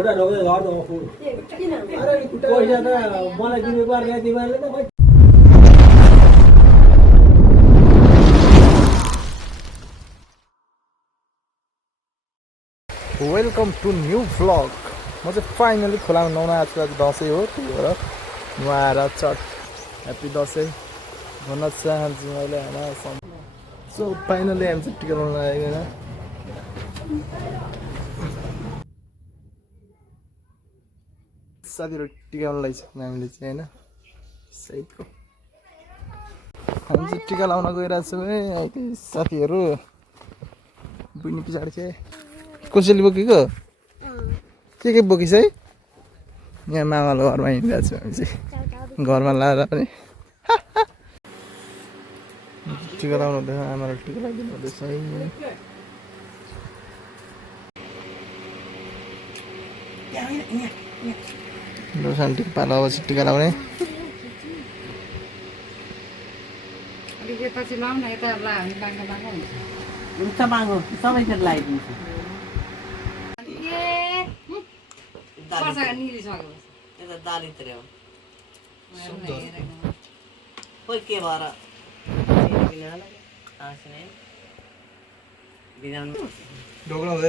खुट्टा ढोक्दै घर त फुल पैसा त मलाई दिनु पर्ने तिमीहरूले त खै वेलकम टु न्यू भ्लग। म चाहिँ फाइनली खोलामा नुहाउन आएको छु। आज दसैँ हो, त्यही भएर नुहाएर चट ह्याप्पी दसैँ भन्न चाहन्छु मैले होइन। सो फाइनली हामी चाहिँ टिका लाउन आएको होइन। साथीहरू टिका लाउन लगाइसक्नु हामीले चाहिँ होइन। सहितको हामी चाहिँ टिका लाउन गइरहेको छौँ है। साथीहरू बुझ्ने पछाडि चाहिँ कसैले बोकेको के बोकिस् है? यहाँ मामाको घरमा हिँडिरहेको छु हामी चाहिँ, घरमा लाएर पनि टिका लाउनु हुँदैछ। आमाले टिका लगाइदिनु हुँदैछ है। शान्ति पालो अब चाहिँ टिका लाउने।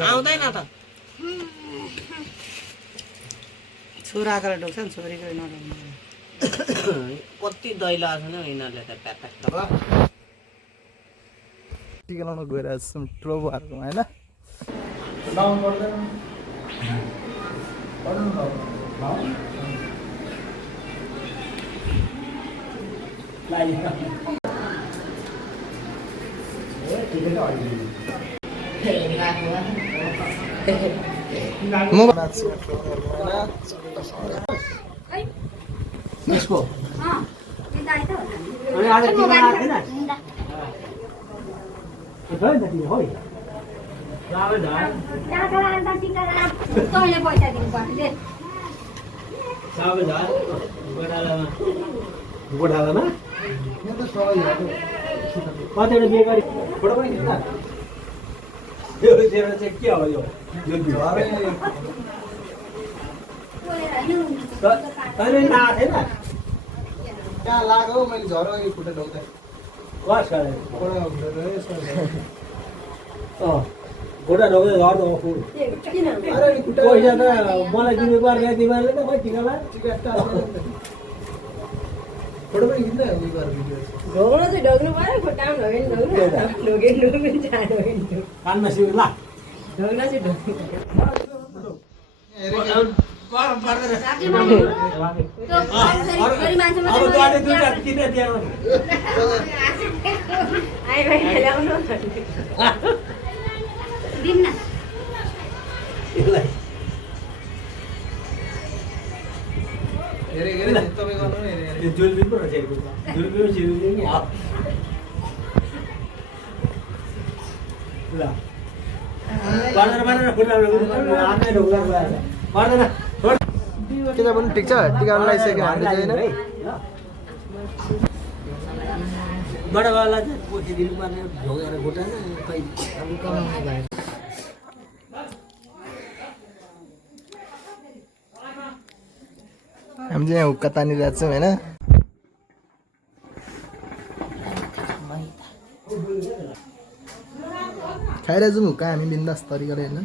आउँदैन त छोराको ढोक्छ नि, छोरीको नढोक्नु। कति दैलो आएको छ यिनीहरूले त प्याक टिका लाउन गइरहेको छौँ ट्रोबरको होइन। यसको अनि आज के बनाएको थिएन खै त तिमी होइ लावे धान साबे धान गोडालामा यहाँ त सबै कतिवटा बिहे गरी फोटो पनि खिच्दा यो चाहिँ के हो यो तैँले लगाएको थिएन कहाँ लाग्यो मैले झरो यो खुट्टा ढोक्दै कस गरेँ खुट्टा ढोक्दै घर त फुल पैसा त मलाई दिनु पर्ने तिमीहरूले त खै टिकालाई फोटो पनि खिच्दै उयो गरेर भिडियो ढोग्नु चाहिँ ढोग्नु पर्यो, खुट्टामा ढोग्नु जानु कानमा सिउ ला ढोग्न चाहिँ ढोग्नु जुलबिन पो रहेछ जुलबिन सिउलिङ ल बाँडेर खुट्टा हातमै ढोक्दा पर्दैन टिका पनि ठिक छ। टिका लगाइसक्यो हामीले चाहिँ होइन। बडाबालाई चाहिँ पछि दिनुपर्ने ढोगेर खुट्टा खै हामी चाहिँ यहाँ हुक्का तानिरहेको छौँ होइन। खाइरहेको छौँ हुक्का हामी बिन्दास तरिकाले होइन।